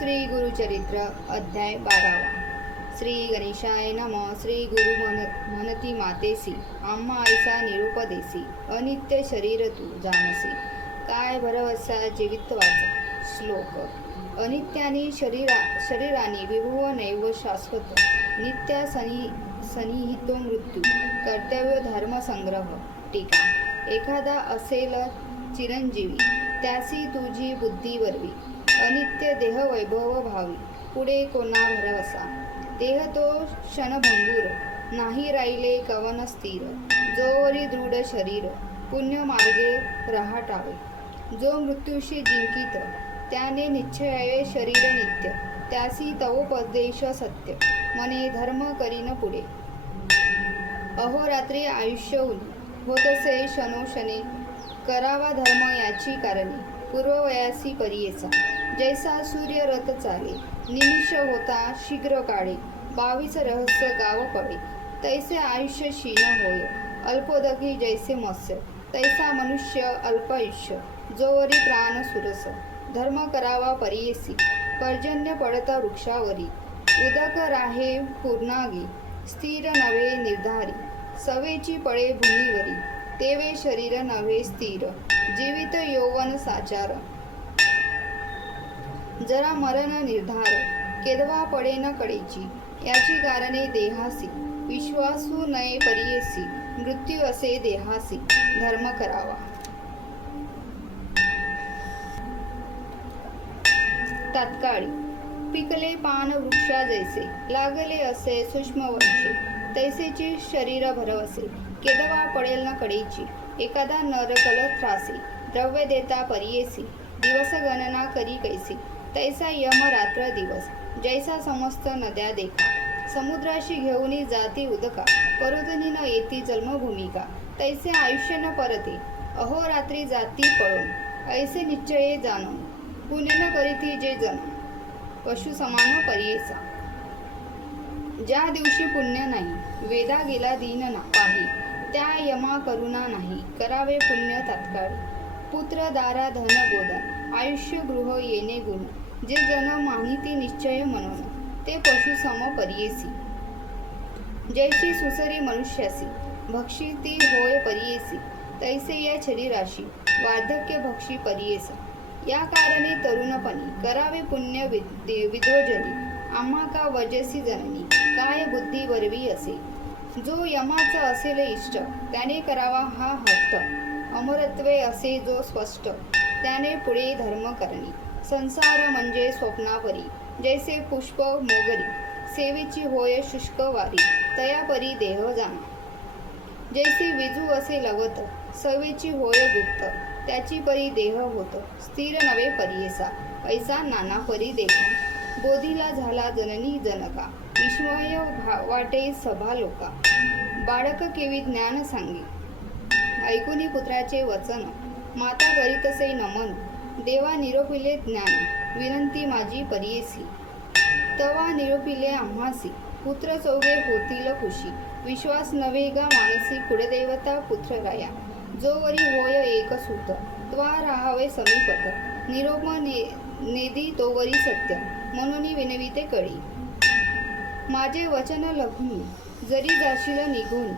श्री गुरुचरित्र अध्याय 12। श्री गणेशाय नम। श्री गुरु म्हणती मातेसी, आम्हा आईचा निरूप देसी, अनित्य शरीर तू जानसी, काय भरवसा जीवित्वाचा। श्लोक। अनित्यानी शरीरानी विभुव नैव शाश्वत, नित्या सनिहितो मृत्यू, कर्तव्य धर्म संग्रह। टीका। एखादा असेल चिरंजीवी, त्यासी तुझी बुद्धी वरवी, अनित्य देह वैभव भावी, पुढे कोणा भरवसा। देह तो क्षणभंगूर, नाही राहिले कवन स्थिर, जोवरी दृढ शरीर, पुण्य मार्गे रहाटावे। जो मृत्यूशी जिंकित, त्याने निश्चयावे शरीर नित्य, त्यासी तवोपदेश सत्य, मने धर्म करीन पुढे। अहोरात्री आयुष्य उनी, होतसे क्षणोक्षणे, करावा धर्म याची कारणे, पूर्ववयासी परियेचा। जैसा सूर्य रथ चाले, निमिष होता शीघ्र काळे, 22 रहस्य गाव पडे, तैसे आयुष्य क्षीण होय, अल्पोदकी जैसे मत्स्य, तैसा मनुष्य अल्पायुष्य, जोवरी प्राण सुरस। धर्म करावा परियेसी, पर्जन्य पडता वृक्षावरी, उदक राहे पूर्णागी, स्थिर नव्हे निर्धारी, सवेची पळे भूमीवरी, तेवे शरीर नव्हे स्थिर, जीवित यौवन साचार। जरा मरण निर्धार, केदवा पडे न कडेची, याची कारणे देहासी, विश्वासू नये परियेसी, मृत्यू असे देहासी, धर्म करावा। तात्काळी। पिकले पान वृक्षा जैसे, लागले असे सूक्ष्म वंशे, तैसेची शरीर भरवसे, केदवा पडेल न कडेची, एखादा नरकल त्रासी, द्रव्य देता परियेसी, दिवस गणना करी कैसी, तैसा यम रात्र दिवस, जैसा समस्त नद्या देखा, समुद्राशी घेऊनी जाती उदका, परतनी न येती जन्मभूमिका, तैसे आयुष्य न परते, अहोरात्री जाती पळून, ऐसे निश्चये जाणून, पुण्य न करीती जे जन, पशु समान परियेचा। ज्या दिवशी पुण्य नाही, वेदा गेला दीन ना पाही, त्या यमा करुणा नाही, करावे पुण्य तात्काळी। पुत्र दारा धन गोदन, आयुष्य गृह येणे गुण, जे जन मानिती निश्चय म्हणून, ते पशु सम परियेसी। जैशी सुसरी मनुष्यासी, भक्षिती होय परियेसी, तैसे या शरीराशी, वार्धक्य भक्षी परियेस। या कारणे तरुणपणी, करावे पुण्य विद्वजनी, आम्हा का वजसी जननी, काय बुद्धी वरवी असे। जो यमाचा असेल इष्ट, त्याने करावा हा हट्ट, अमरत्वे असे जो स्पष्ट, त्याने पुढे धर्म करणे। संसार म्हणजे स्वप्नापरी, जैसे पुष्प मोगरी, सेवेची होय शुष्क वारी, तयापरी देह जाणा। जैसे विजू असे लवत, सवेची होय गुप्त, त्याची परी देह होत, स्थिर नवे परियेसा, ऐसा नाना परी देखा। बोधीला झाला जननी जनका, विस्मय वाटे सभा लोका, बाळक केवी ज्ञान सांगे, ऐकुनी पुत्राचे वचन, माता करीतसे नमन, देवा निरोपिले ज्ञान, विनंती माझी परियेसी। तवा निरोपिले आम्हासी, पुत्र चौघे होतील खुशी, विश्वास नवे गा मानसी, कुळदेवता पुत्र राया, जोवरी होय एक सूत, त्वा राहावे समीपत, निरोप नेदी तोवरी सत्य, म्हणून विनविते कळी। माझे वचन लघुनी, जरी जाशील निघून,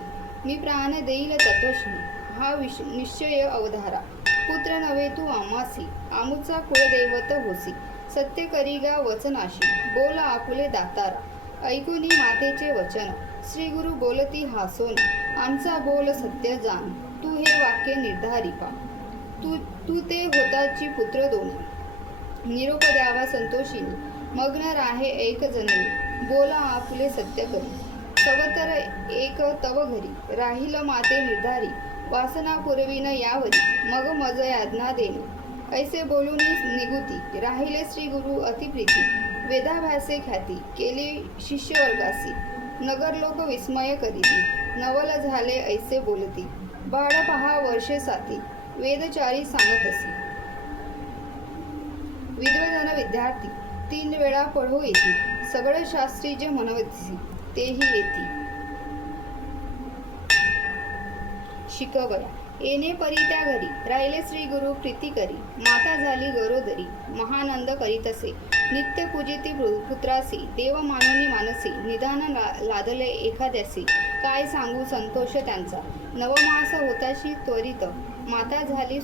मी प्राण देईल तत्वश्री, हा निश्चय अवधारा। पुत्र नव्हे तू आम्हासी, आमुचा कुळदैवत होसी, सत्य करी गा वचनाशी, बोल आपुले दातारा, ऐकुनी मातेचे वचन, श्री गुरु बोलती हासोन, आमचा बोल सत्य जाण, तू हे वाक्य निर्धारी पा। तू ते होताची पुत्र दोन्ही, निरोप द्यावा संतोषिनी, मग्न राहे एक जननी, बोला आपुले सत्य करी, सवतर एक तव घरी, राहील माते निर्धारी, वासना पुरविन यावरी, मग मज याज्ञा देणे, ऐसे बोलून निगुती, राहिले श्री गुरु अतिप्रीती, वेदाभ्यासे ख्याती, केली शिष्य वर्गासी, नगरलोक विस्मय करीती, नवल झाले ऐसे बोलती, बाळ पहा वर्षे साती, वेदचारी सांगतसी। विद्वजन विद्यार्थी, 3 वेळा पढो येती, सगळे शास्त्री जे म्हणवती, तेही येती शिकवया। येणे परी त्या घरी राहिले श्री गुरु प्रीती करी. माता झाली गरोदरी महानंद करीतसे. नित्य पूजिती पुत्रासी देव मानुनी मानसी. निदान लादले एखाद्यासी काय सांगू संतोष त्यांचा. नवमास होताशी त्वरित माता झाली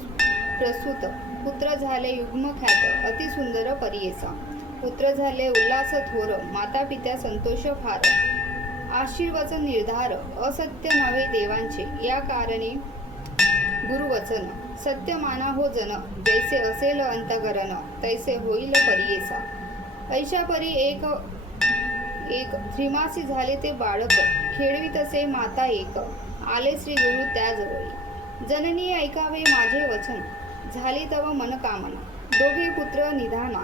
प्रसूत. पुत्र झाले युग्मख्यात अति सुंदर परियेसा. पुत्र झाले उल्हास थोर माता पित्या संतोष फार. आशीर्वचन निर्धार असत्य नव्हे देवांचे या कारणे गुरुवचन. सत्य माना हो जन जैसे असेल अंतकरण तैसे होईल परियेसा. ऐशा परी एक त्रिमासी झाले ते बाळक खेळवी तसे माता एक. आले श्री गुरु त्याजवळी जननी ऐकावे माझे वचन. झाली तव मनकामना दोघे पुत्र निधाना.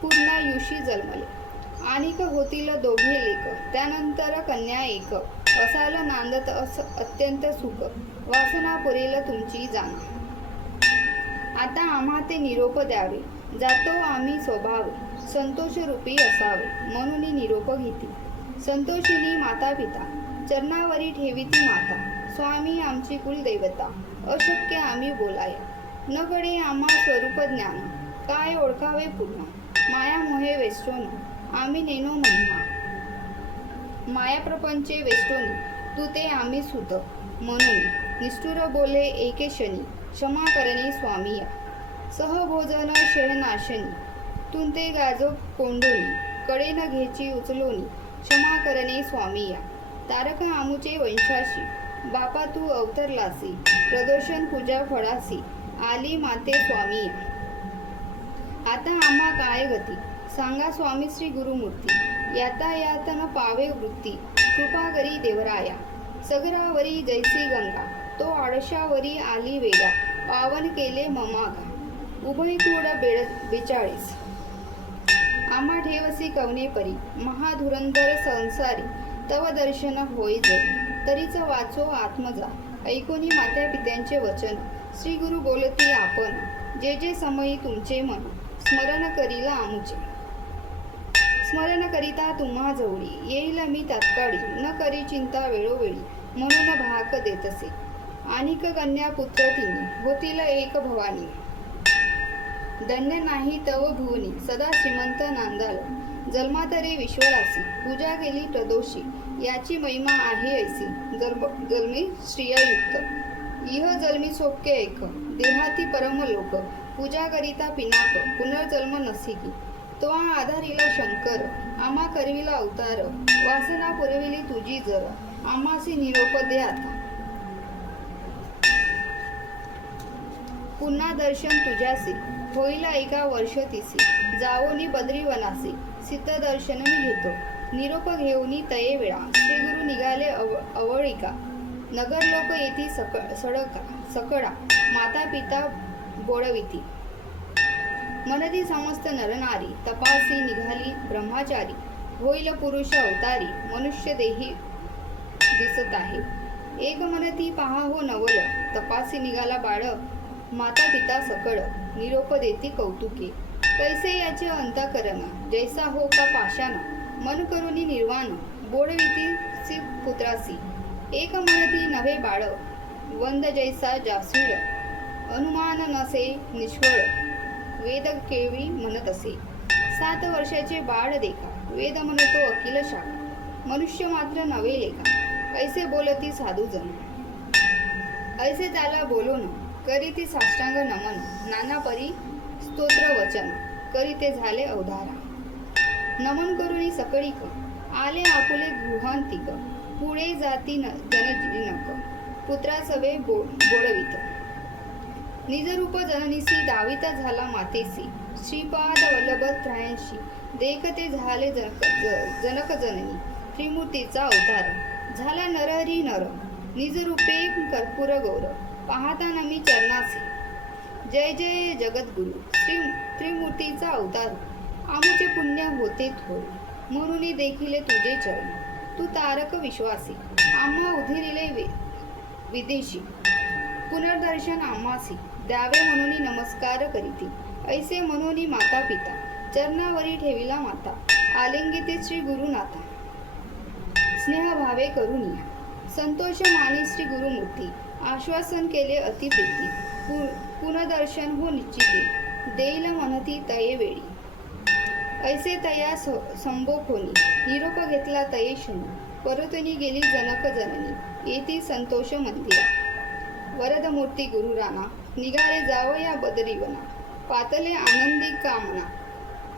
पूर्णायुषी जन्मले आणिक होतील दोघे लेक. त्यानंतर कन्या एक असायला नांदत अत्यंत सुख. वासना पुरेल तुमची जाणा. आता आम्हा ते निरोप द्यावे जातो आम्ही स्वभावे. संतोष रूपी असावे म्हणून निरोप घेती. संतोषिनी माता पिता चरणावरी ठेवीती माता. स्वामी आमची कुलदैवता अशक्य आम्ही बोलाया. न कडे आम्हा स्वरूप ज्ञान काय ओळखावे पुन्हा. माया मोहे वेष्टोन आम्ही नेनो महिमा. माया प्रपंचे वेष्टोनी तू ते आम्ही सुत. म्हणून निष्ठुर बोले एके शनी क्षमा करणे स्वामिया. सहभोजन शहनाशनी तून ते गाजो कोंडोनी. कडे न घेची उचलोनी क्षमा करणे स्वामिया. तारक आमुचे वंशाशी बापा तू अवतरलासी. प्रदोषण पूजा फळासी आली माते स्वामिया. आता आम्हा काय गती सांगा स्वामी श्री गुरुमूर्ती. यातायात न पावे वृत्ती कृपा करी देवराया. सगरावरी जैसी गंगा तो आडशावरी आली वेगा. पावन केले ममागा उभयकूड 42. आम्हा ठेवसी कवने परी महाधुरंधर संसारी. तव दर्शन होय जरी तरीच वाचो आत्मजा. ऐकोनी मात्या पित्यांचे वचन श्री गुरु बोलती आपण. जे जे समयी तुमचे मन स्मरण करीला आमुचे. स्मरण करिता तुम्हा जवळी येईल मी तात्काळी. न करी चिंता वेळोवेळी म्हणून भाक देतसे. आणिक कन्या पुत्र तिनी होतील एक भवानी. धन्य नाही तव भुवनी सदा श्रीमंत नांदाल. जन्मातरे विश्वरासी पूजा केली प्रदोषी. याची महिमा आहे ऐसी जन्मी स्त्रिययुक्त. इह जन्मी सौख्य एक देहाती परम लोक. पूजा करिता पिनाक पुनर्जन्म नसिकी. तो आधारिला शंकर आम्हा करविला अवतार. वासना पुरविली तुझी जर आम्हासी निरोप दे आता. पुन्हा दर्शन तुझ्यासी होईल एका वर्ष तिसी. जावोनी बद्रीवनासी सिद्ध दर्शन मी घेतो. निरोप घेऊनी तये वेळा श्रीगुरु निघाले अवळिका. नगर लोक येती सकळा माता पिता बोळविती. मनदी समस्त नरनारी तपासी निघाली ब्रह्मचारी. होईल पुरुष अवतारी मनुष्य देही दिसत आहे. एक मनती पहा हो नवल तपासी निघाला बाळ. माता पिता सकळ निरोप देती कौतुके. कैसे याचे अंतःकरण जैसा हो का पाषाण. मन करुनी निर्वाण बोडविती पुत्रासी. एक मनती नव्हे बाळ वंद जैसा जासूळ. अनुमान नसे निष्फळ वेद केळवी म्हणत असे. 7 वर्षाचे बाळ देखा वेद म्हणतो अखिल शाखा. मनुष्य मात्र नवे लेखा ऐसे बोलती साधू जन. ऐसे त्याला बोलून करीती साष्टांग नमन. नाना परी स्तोत्र वचन करीते झाले अवधारा. नमन करुनी सकळीक आले आपुले गृहांतिक. पुढे जाती जनजीनक पुत्रासवे बोळवित. निजरूप जननीसी दाविता झाला मातेसी. श्रीपाद वल्लभ त्रायंशी देखते झाले जनक जननी. त्रिमूर्तीचा अवतार झाला नरहरी नर. निजरूपे कर्पूर गौर पाहता नमी चरणासी. जय जय जगद्गुरु त्रिमूर्तीचा अवतार. आमुचे पुण्य होते थोर म्हणून देखिले तुझे चरण. तू तारक विश्वासी आम्हा उधिरिले विदेशी. पुनर्दर्शन आम्हासी द्यावे म्हणून नमस्कार करीती. ऐसे म्हणून माता पिता चरणावरी ठेविला माता. आलिंगिते श्री गुरुनाथा स्नेह भावे करुनिया. संतोष मानी श्री गुरुमूर्ती आश्वासन केले अतिप्रीती, पुनर्दर्शन हो निश्चिती, देईल म्हणती तये वेळी. ऐसे तया संभोग होनी, निरोप घेतला तये शनी, परतनी गेली जनक जननी, येती संतोष मंदिरा. वरदमूर्ती गुरु राणा, निघाले जाव या बदरीवना, पातले आनंदी कामना,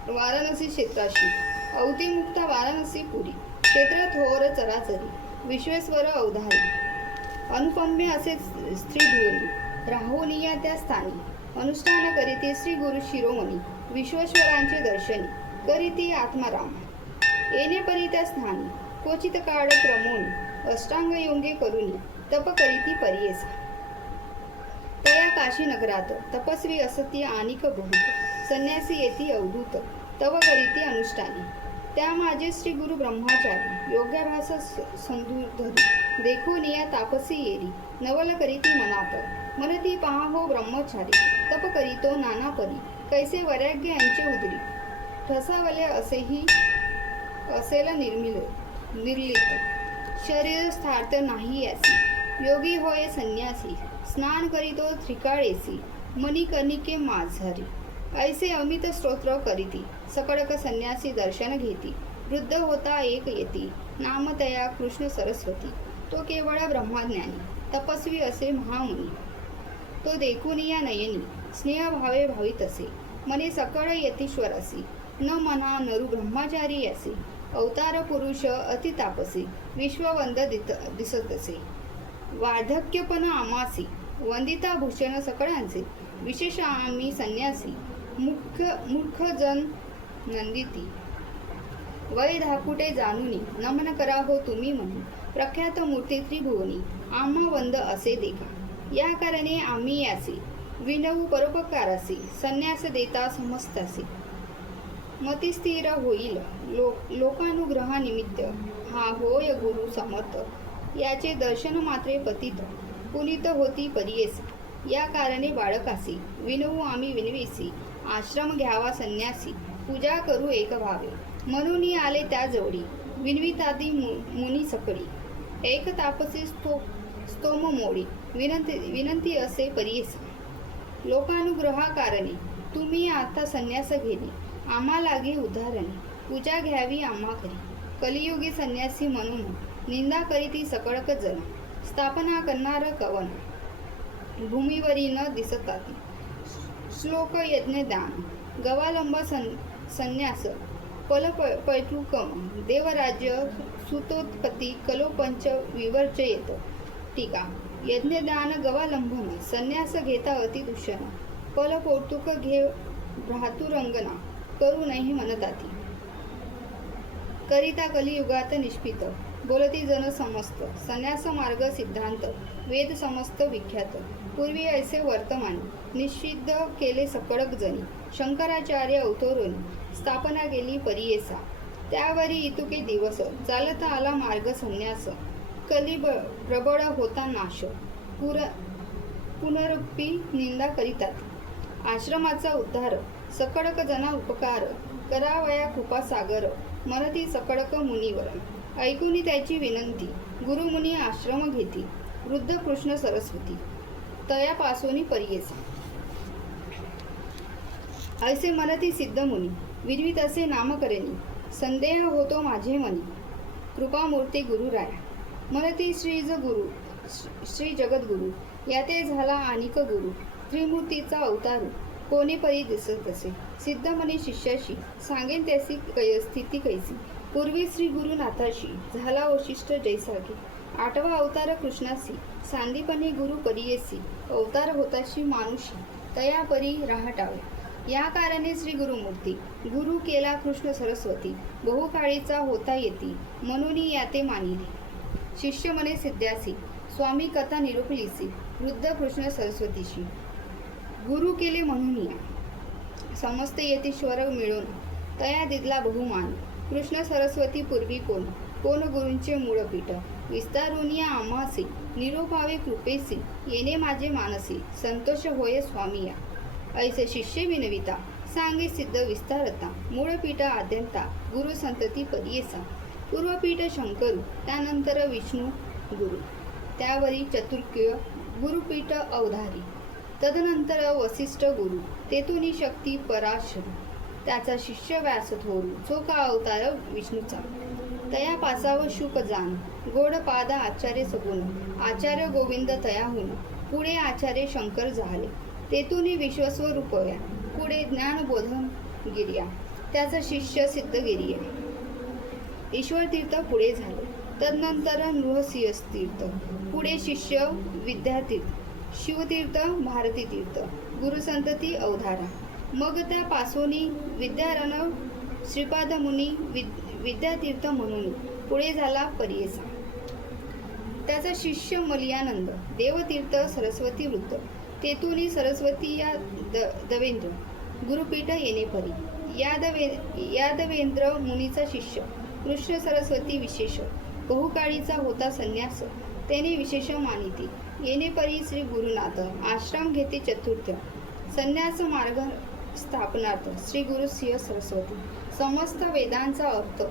वाराणसी क्षेत्राशी, अवतीमुक्ता वाराणसी पुरी, क्षेत्र थोर चराचरी, विश्वेश्वर अवधारी, अनुपम्य असे स्त्रीभुवनी, राहुनिया त्या स्थानी, अनुष्ठान करीती श्री गुरु शिरोमणी, विश्वेश्वरांचे दर्शनी, करीती आत्माराम, येणे परी त्या स्थानी, क्वचित काळ क्रमोनी, अष्टांग योगे करुनी, तप करीती परियेस. तया काशी नगरात, तपस्वी असती आनिक बहुत, संन्यासी येती अवधूत, तव करीती अनुष्ठानी. त्या माझे श्री गुरु ब्रह्मचारी, योग्याभास संधुधरी, देखून या तापसी येरी, नवल करीती मनात, मनती पहा हो ब्रह्मचारी, तप करीतो नाना परी, कैसे वैराग्य यांचे उदरी, ठसावले असेही असेल निर्लित, शरीर स्थार्थ नाही यासी, योगी होय संन्यासी, स्नान करीतो त्रिकाळेसी, मनी कनिके माझारी. ऐसे अमित स्तोत्र करीती, सकळक संन्यासी दर्शन घेती, वृद्ध होता एक येती, नामतया कृष्ण सरस्वती. तो केवळ ब्रह्मज्ञानी, तपस्वी असे महामुनी, तो देखून या नयनी, स्नेहभावे भावित असे, मने सकळ यतीश्वरासी, न मना नरु ब्रह्मचारी असे, अवतार पुरुष अति तापसी, विश्ववंद दिसत असे. वार्धक्यपण आमासी, वंदिता भूषण सकळांचे, विशेष आम्ही संन्यासी, मूर्ख जन नंदिती. वय धाकुटे जाणुनी, नमन करा हो तुम्ही म्हणून, प्रख्यात मूर्ती त्रिभुवनी, आम्हा वंद असे देखा. या कारणे आम्ही यासी, विनवू परोपकारासी, संन्यास देता समस्तासी. मती स्थिर होईल लोकानुग्रहानिमित्त, हा होय गुरु समर्थ, याचे दर्शन मात्रे पतित, पुनीत होती परियेस. या कारणे बाळकासी, विनवू आम्ही विनवीसी, आश्रम घ्यावा संन्यासी, पूजा करू एक भावे, म्हणून आले त्या जवळी, विनवितादी मुनी सकळी, एक तापसी स्तोम मोडी, विनंती असे परियेस. लोकानुग्रहा कारणे तुम्ही आता संन्यास घेणे, आम्हा लागे उदाहरणे, पूजा घ्यावी आम्हा करी. कलियुगी संन्यासी म्हणून निंदा करीती सकळक जन, स्थापना करणार कवन, भूमीवरी न दिसतात. श्लोक यज्ञदान, गवालंब संन्यास, पैतृकम, देवराज्य, सुतोत्पत्ती, कलोपंच विवर्जयेत. टीका. यज्ञदान गवालंबन, संन्यास घेता अति दूषण, पल कौतुक घे भ्रातुरंगना, करू नाही म्हणताती. करिता कलियुगात निष्पित, बोलती जन समस्त, संन्यास मार्ग सिद्धांत, वेद समस्त विख्यात. पूर्वी ऐसे वर्तमान, निषिद्ध केले सकळक जनी, शंकराचार्य अवतरोनी, स्थापना केली परियेसा. त्यावरी इतुके दिवस, चालता आला मार्ग संन्यास, कली प्रबळ होता नाश, पुनरुक्ती निंदा करीतात. आश्रमाचा उद्धार, सकळक जना उपकार, करावया कृपा सागर, मनती सकळक मुनीवर. ऐकुनी त्याची विनंती, गुरुमुनी आश्रम घेती, वृद्ध कृष्ण सरस्वती, तयापासोनी परियेसा. ऐसे मनती सिद्ध मुनी, विनवित असे नामकरणी, संदेह होतो माझे मनी, कृपामूर्ती गुरुराया. मनती श्री जगद्गुरु, याते झाला अनिक गुरु, त्रिमूर्तीचा अवतारू, कोणी परी दिसत असे. सिद्ध मनी शिष्याशी, सांगेन त्यासी स्थिती कैसी, पूर्वी श्री गुरुनाथाशी, झाला वशिष्ठ जैसागी, आठवा अवतार कृष्णासी, सांदीपणी गुरु परियेसी, अवतार होताशी मानुषी, तया परी राहटावे. या कारणे श्री गुरुमूर्ती, गुरु केला कृष्ण सरस्वती, बहुकाळीचा होता येती, म्हणून याते मानिले. शिष्य मने सिद्ध्यासी, स्वामी कथा निरूपलीसी, वृद्ध कृष्ण सरस्वतीशी, गुरु केले म्हणून या, समस्त यतीश्वर मिळून, तया दिदला बहुमान. कृष्ण सरस्वती पूर्वी कोण गुरूंचे मूळपीठ, विस्तारुनिया आम्हासी, निरोपावे कृपेसी, येणे माझे मानसी, संतोष होय स्वामिया. ऐसे शिष्य विनविता, सांगे सिद्ध विस्तारता, मूळपीठ आद्यंता, गुरु संतती परियेसा. पूर्वपीठ शंकरू, त्यानंतर विष्णू गुरु, त्यावरी चतुर्क्य गुरुपीठ अवधारी. तदनंतर वसिष्ठ गुरु, तेथुनी शक्ती पराशर, त्याचा शिष्य व्यास थोरू, जो का अवतार विष्णूचा. तया पासाव शुक जान, गोड पाद आचार्य सगुण, आचार्य गोविंद तयाहून, पुढे आचार्य शंकर झाले. तेथुनी विश्वस्वरूपया, पुढे ज्ञानबोधन गिर्या, त्याचा शिष्य सिद्धगिरिया. ईश्वर तीर्थ पुढे झाले. तदनंतर नृहसिंह तीर्थ, पुढे शिष्य विद्यातीर्थ, शिवतीर्थ, भारती तीर्थ, गुरुसंतती अवधारा. मग त्या पासोनी विद्यारण श्रीपाद मुनी विद्यातीर्थ म्हणून पुढे झाला परियेसा. त्याचा शिष्य मलियानंद, देवतीर्थ, सरस्वती वृत्त, तेथुनी सरस्वती या दवेंद्र, गुरुपीठ येणे परी. यादवेंद्र मुनीचा शिष्य कृष्ण सरस्वती विशेष, बहुकाळीचा होता संन्यास, त्याने विशेष मानिती. येणे परी श्री गुरुनाथ, आश्रम घेते चतुर्थ, संन्यास मार्ग स्थापनार्थ श्री गुरु सिंह सरस्वती. समस्त वेदांचा अर्थ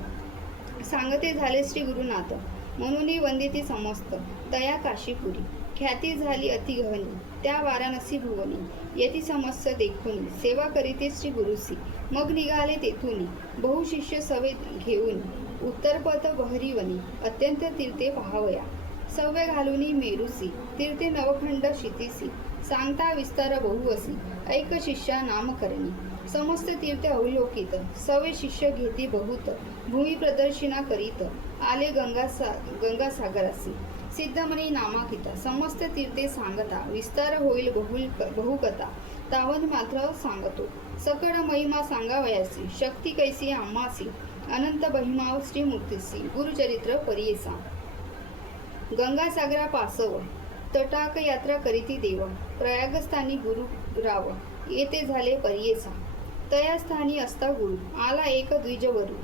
सांगते झाले श्री गुरुनाथ, म्हणून वंदिती समस्त तया काशीपुरी. ख्याती झाली अतिगहनी, त्या वाराणसी भुवनी, यती समस्त देखुनी, सेवा करीते श्री गुरुसी. मग निघाले तेथुनी बहुशिष्य सवे घेऊन, उत्तरपथ बहरीवनी, अत्यंत तीर्थे पहावया. सव्य घालुनी मेरुसी, तीर्थे नवखंड शितीसी, सांगता विस्तार बहुवसी, ऐक शिष्या नामकरणी. समस्त तीर्थ अवलोकित, सवे शिष्य घेती बहुत, भूमी प्रदर्शिना करीत, आले गंगासागरासी. सिद्धमणी नामाकिता, समस्त तीर्थे सांगता, विस्तार होईल बहुकथा, तावद मात्र सांगतो. सकळ महिमा सांगावयासी, शक्ती कैसी आम्हासी, अनंत महिमा श्रीमूर्तीसी, गुरुचरित्र परियेसा. गंगासागरा पासव, तटाक यात्रा करीती देव, प्रयागस्थानी गुरु राव, येथे झाले परियेसा. तया स्थानी असता गुरु, आला एक द्विजवरू,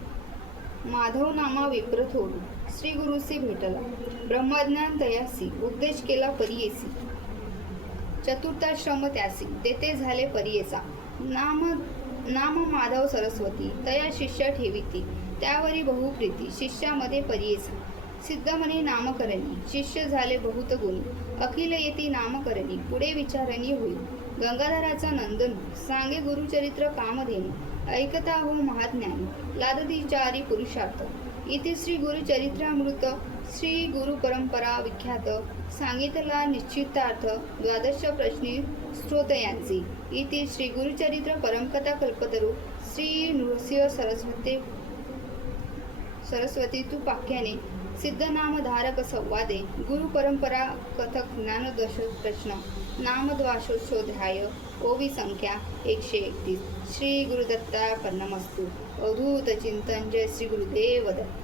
माधव नामा विप्र थोरू, श्री गुरुसी भेटला, ब्रह्मज्ञान तयासी, उपदेश केला परियेसी. चतुर्थाश्रम त्यासी, तेथे झाले परियेसा. नाम माधव सरस्वती, तया शिष्य ठेविती, त्यावरी बहुप्रीती, शिष्यामध्ये परियेसा. सिद्धमणी नामकरणी, शिष्य झाले बहुत गुणी, अखिल येती नामकरणी, पुढे विचारणी होईल. गंगाधराचा नंदन, सांगे गुरुचरित्र कामधेनु, ऐकता हो महाज्ञानी, लादतीचारी पुरुषार्थ. इथे श्री गुरुचरित्रामृत, श्री गुरु परंपरा विख्यात, सांगितला निश्चितार्थ, द्वादश प्रश्नी श्रोतयांची. इथे श्री गुरुचरित्र परमकथा कल्पतरू, श्री नृसिंह सरस्वती तू पाख्याने, सिद्धनामधारक संवादे, गुरु परंपरा कथक ज्ञानदश प्रश्न, नामद्वादशोध्याय, ओवी संख्या 131. श्री गुरुदत्ता नमस्तु. अवधूत चिंतन. जय श्री गुरुदेव दत्त.